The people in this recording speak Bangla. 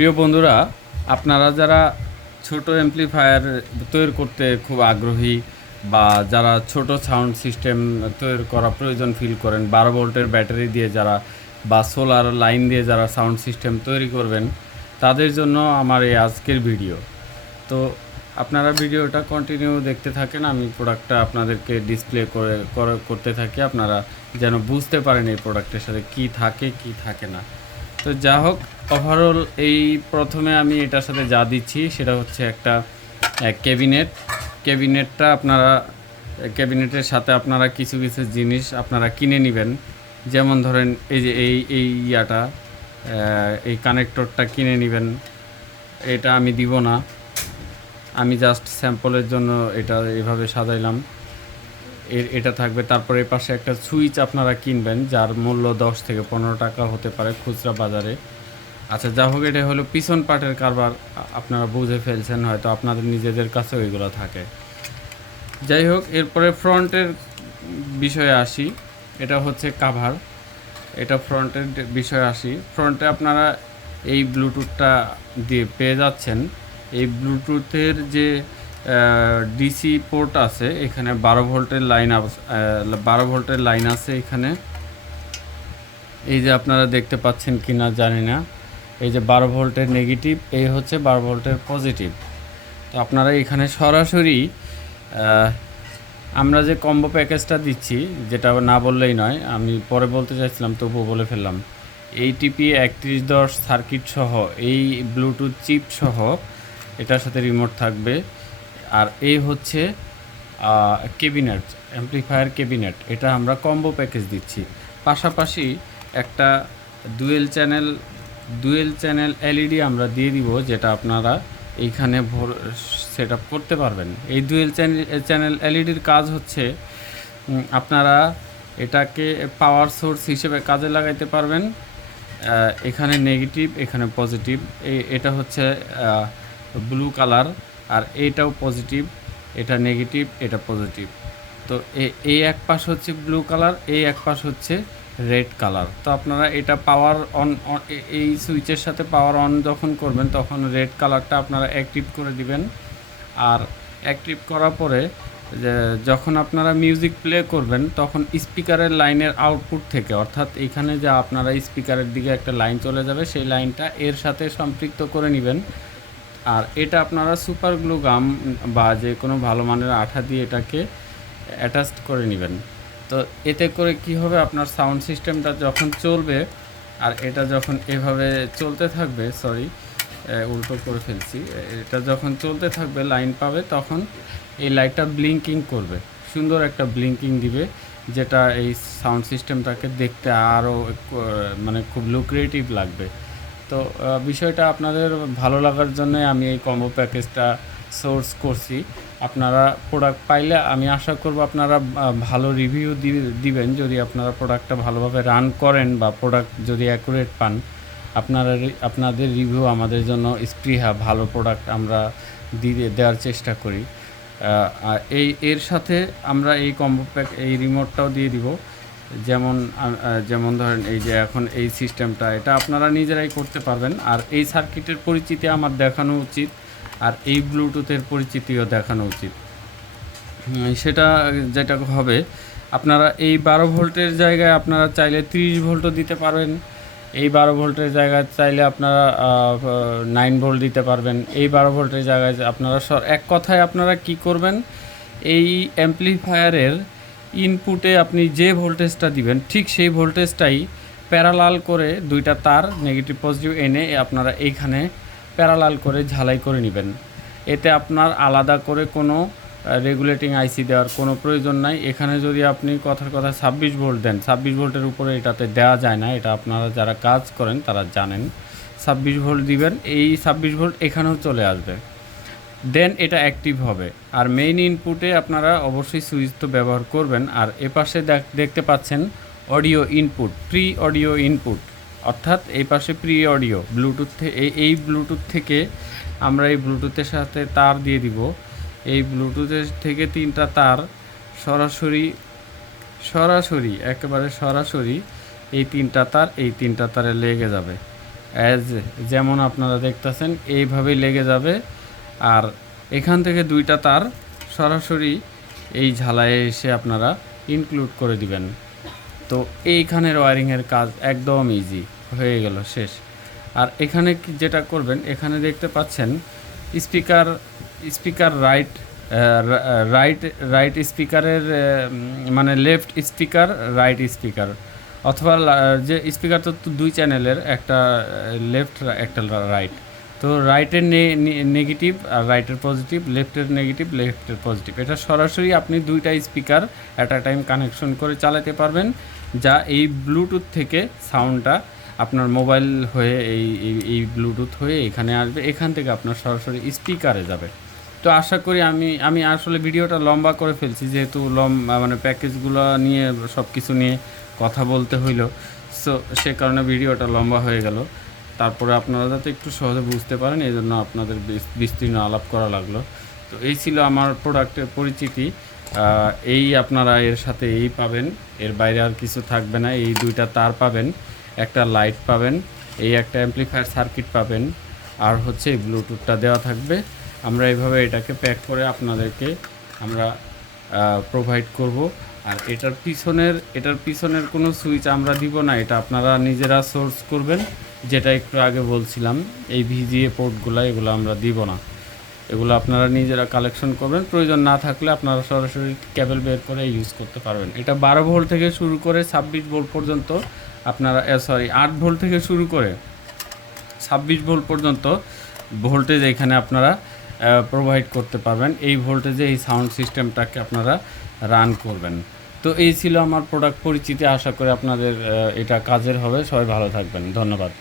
প্রিয় বন্ধুরা, আপনারা যারা ছোট অ্যাম্প্লিফায়ার তৈরি করতে খুব আগ্রহী বা যারা ছোট সাউন্ড সিস্টেম তৈরি করা প্রয়োজন ফিল করেন, 12 ভোল্টের ব্যাটারি দিয়ে যারা বা সোলার লাইন দিয়ে যারা সাউন্ড সিস্টেম তৈরি করবেন, তাদের জন্য আমার এই আজকের ভিডিও। তো আপনারা ভিডিওটা কন্টিনিউ দেখতে থাকেন, আমি প্রোডাক্টটা আপনাদেরকে ডিসপ্লে করতে থাকি, আপনারা যেন বুঝতে পারেন এই প্রোডাক্টের সাথে কি থাকে কি থাকে না। তো যা হোক, ওভারঅল এই প্রথমে আমি এটার সাথে যা দিচ্ছি সেটা হচ্ছে একটা ক্যাবিনেটটা আপনারা ক্যাবিনেটের সাথে আপনারা কিছু কিছু জিনিস আপনারা কিনে নেবেন। যেমন ধরেন এই যে এই ইয়াটা, এই কানেক্টরটা কিনে নেবেন। এটা আমি দিব না, আমি জাস্ট স্যাম্পলের জন্য এটা এভাবে সাজাইলাম। এটা থাকবে। তারপরে এর পাশে একটা সুইচ আপনারা কিনবেন, যার মূল্য 10 থেকে 15 টাকা হতে পারে খুচরা বাজারে। আচ্ছা, যা হোক, এটা হলো পিছন পার্টের কারবার, আপনারা বুঝে ফেলছেন হয়তো, আপনাদের নিজেদের কাছে ওইগুলো থাকে। যাই হোক, এরপরে ফ্রন্টের বিষয়ে আসি। এটা হচ্ছে কাভার, এটা ফ্রন্টের বিষয়ে আসি। ফ্রন্টে আপনারা এই ব্লুটুথটা দিয়ে পেয়ে যাচ্ছেন। এই ব্লুটুথের যে ডিসি পোর্ট আছে, এখানে 12 ভোল্টের লাইন 12 ভোল্টের লাইন আছে এখানে। এই যে আপনারা দেখতে পাচ্ছেন কি না জানি না, এই যে 12 ভোল্টের নেগেটিভ, এই হচ্ছে 12 ভোল্টের পজিটিভ। তো আপনারা এখানে সরাসরি আমরা যে কম্বো প্যাকেজটা দিচ্ছি, যেটা না বললেই নয়, আমি পরে বলতে চাইছিলাম তবুও বলে ফেললাম। এইটিপি 3110 সার্কিট সহ, এই ব্লুটুথ চিপ সহ এটার সাথে রিমোট থাকবে। আর এই হচ্ছে ক্যাবিনেট, অ্যাম্প্লিফায়ার ক্যাবিনেট, এটা আমরা কম্বো প্যাকেজ দিচ্ছি। পাশাপাশি একটা ডুয়েল চ্যানেল এলইডি আমরা দিয়ে দিব, যেটা আপনারা এইখানে সেট আপ করতে পারবেন। এই ডুয়েল চ্যানেল এলইডির কাজ হচ্ছে, আপনারা এটাকে পাওয়ার সোর্স হিসেবে কাজে লাগাইতে পারবেন। এখানে নেগেটিভ, এখানে পজিটিভ, এটা হচ্ছে ব্লু কালার, আর এইটাও পজিটিভ, এটা নেগেটিভ, এটা পজিটিভ। তো এই এক পাশ হচ্ছে ব্লু কালার, এই এক পাশ হচ্ছে রেড কালার। তো আপনারা এটা পাওয়ার অন, এই সুইচের সাথে পাওয়ার অন যখন করবেন, তখন রেড কালারটা আপনারা অ্যাক্টিভ করে দিবেন। আর অ্যাক্টিভ করার পরে যখন আপনারা মিউজিক প্লে করবেন, তখন স্পিকারের লাইনের আউটপুট থেকে, অর্থাৎ এখানে যে আপনারা স্পিকারের দিকে একটা লাইন চলে যাবে, সেই লাইনটা এর সাথে সম্পৃক্ত করে নেবেন। আর এটা আপনারা সুপার গ্লু গাম বা যে কোনো ভালো মানের আঠা দিয়ে এটাকে অ্যাটাচ করে নেবেন। তো এতে করে কি হবে, আপনার সাউন্ড সিস্টেমটা যখন চলবে, আর এটা যখন এভাবে চলতে থাকবে, উল্টো করে ফেলছি, এটা যখন চলতে থাকবে, লাইন পাবে, তখন এই লাইটটা ব্লিঙ্কিং করবে, সুন্দর একটা ব্লিঙ্কিং দিবে, যেটা এই সাউন্ড সিস্টেমটাকে দেখতে আরও মানে খুব লুক্রেটিভ লাগবে। তো বিষয়টা আপনাদের ভালো লাগার জন্য আমি এই কম্বো প্যাকেজটা সোর্স করছি। আপনারা প্রোডাক্ট পাইলে আমি আশা করব আপনারা ভালো রিভিউ দিবেন। যদি আপনারা প্রোডাক্টটা ভালোভাবে রান করেন বা প্রোডাক্ট যদি অ্যাকুরেট পান, আপনাদের রিভিউ আমাদের জন্য স্পৃহা, ভালো প্রোডাক্ট আমরা দেওয়ার চেষ্টা করি। আর এর সাথে আমরা এই কম্বো প্যাক, এই রিমোটটাও দিয়ে দিব। যেমন ধরেন এই যে এখন এই সিস্টেমটা, এটা আপনারা নিজেরাই করতে পারবেন। আর এই সার্কিটের পরিচিতি আমার দেখানো উচিত, আর এই ব্লুটুথের পরিচিতিও দেখানো উচিত। সেটা যেটা হবে, আপনারা এই 12 ভোল্টের জায়গায় আপনারা চাইলে 30 ভোল্টও দিতে পারবেন। এই 12 ভোল্টের জায়গায় চাইলে আপনারা 9 ভোল্ট দিতে পারবেন। এই 12 ভোল্টের জায়গায় আপনারা এক কথায় আপনারা কি করবেন, এই অ্যাম্প্লিফায়ারের ইনপুটে আপনি যে ভোল্টেজটা দিবেন, ঠিক সেই ভোল্টেজটাই প্যারালাল করে দুইটা তার নেগেটিভ পজিটিভ এনে আপনারা এইখানে প্যারালাল করে ঝালাই করে নেবেন। এতে আপনার আলাদা করে কোনো রেগুলেটিং আইসি দেওয়ার কোনো প্রয়োজন নাই। এখানে যদি আপনি কথার কথা 26 ভোল্ট দেন, 26 ভোল্টের উপরে এটাতে দেওয়া যায় না, এটা আপনারা যারা কাজ করেন তারা জানেন। 26 ভোল্ট দিবেন, এই 26 ভোল্ট এখানেও চলে আসবে, দেন এটা অ্যাক্টিভ হবে। আর মেইন ইনপুটে আপনারা অবশ্যই সুইচ তো ব্যবহার করবেন। আর এপাশে দেখতে পাচ্ছেন audio input, pre audio input, অর্থাৎ এই পাশে প্রি অডিও ব্লুটুথ, এই ব্লুটুথ থেকে আমরা এই ব্লুটুথের সাথে তার দিয়ে দিব। এই ব্লুটুথের থেকে 3টা তার সরাসরি একেবারে সরাসরি এই 3টা তার এই 3টা তারে লেগে যাবে। যেমন আপনারা দেখতেছেন এইভাবেই লেগে যাবে। আর এখান থেকে দুইটা তার সরাসরি এই ঝালায় এসে আপনারা ইনক্লুড করে দিবেন। তো এইখানের ওয়্যারিংয়ের কাজ একদম ইজি হয়ে গেল, শেষ। আর এখানে যেটা করবেন, এখানে দেখতে পাচ্ছেন speaker speaker right right right স্পিকারের মানে লেফট স্পিকার রাইট স্পিকার, অথবা যে স্পিকার তো দুই চ্যানেলের, একটা লেফট একটা রাইট। তো রাইটের নেগেটিভ আর রাইটের পজিটিভ, লেফটের নেগেটিভ লেফটের পজিটিভ, এটা সরাসরি আপনি দুইটা speaker at a time connection করে চালাতে পারবেন, যা এই ব্লুটুথ থেকে সাউন্ডটা আপনার মোবাইল হয়ে এই ব্লুটুথ হয়ে এখানে আসবে, এখান থেকে আপনার সরাসরি স্পিকারে যাবে। তো আশা করি আমি আসলে ভিডিওটা লম্বা করে ফেলছি, যেহেতু মানে প্যাকেজগুলো নিয়ে সব কিছু নিয়ে কথা বলতে হইলো, সো সে কারণে ভিডিওটা লম্বা হয়ে গেল। তারপরে আপনারা যাতে একটু সহজে বুঝতে পারেন এই জন্য আপনাদের বিস্তীর্ণ আলাপ করা লাগলো। তো এই ছিল আমার প্রোডাক্টের পরিচিতি। এই আপনারা এর সাথে এই পাবেন, এর বাইরে আর কিছু থাকবে না। এই দুইটা তার পাবেন, একটা লাইট পাবেন, এই একটা অ্যাম্পলিফায়ার সার্কিট পাবেন, আর হচ্ছে এই ব্লুটুথটা দেওয়া থাকবে। আমরা এইভাবে এটাকে প্যাক করে আপনাদেরকে আমরা প্রোভাইড করব। আর এটার পিছনের কোনো সুইচ আমরা দিব না, এটা আপনারা নিজেরা সোর্স করবেন, যেটা একটু আগে বলছিলাম। এই ভিজিএ পোর্টগুলো এগুলো আমরা দিব না, এগুলো আপনারা নিজেরা কালেকশন করবেন। প্রয়োজন না থাকলে আপনারা সরাসরি কেবল বের করে ইউজ করতে পারবেন। এটা 12 ভোল্ট থেকে শুরু করে 26 ভোল্ট পর্যন্ত আপনারা 8 ভোল্ট থেকে শুরু করে 26 ভোল্ট পর্যন্ত ভোল্টেজ এখানে আপনারা প্রোভাইড করতে পারবেন। এই ভোল্টেজে এই সাউন্ড সিস্টেমটাকে আপনারা রান করবেন। তো এই ছিল আমার প্রোডাক্ট পরিচিতি। আশা করি আপনাদের এটা কাজের হবে। সবাই ভালো থাকবেন, ধন্যবাদ।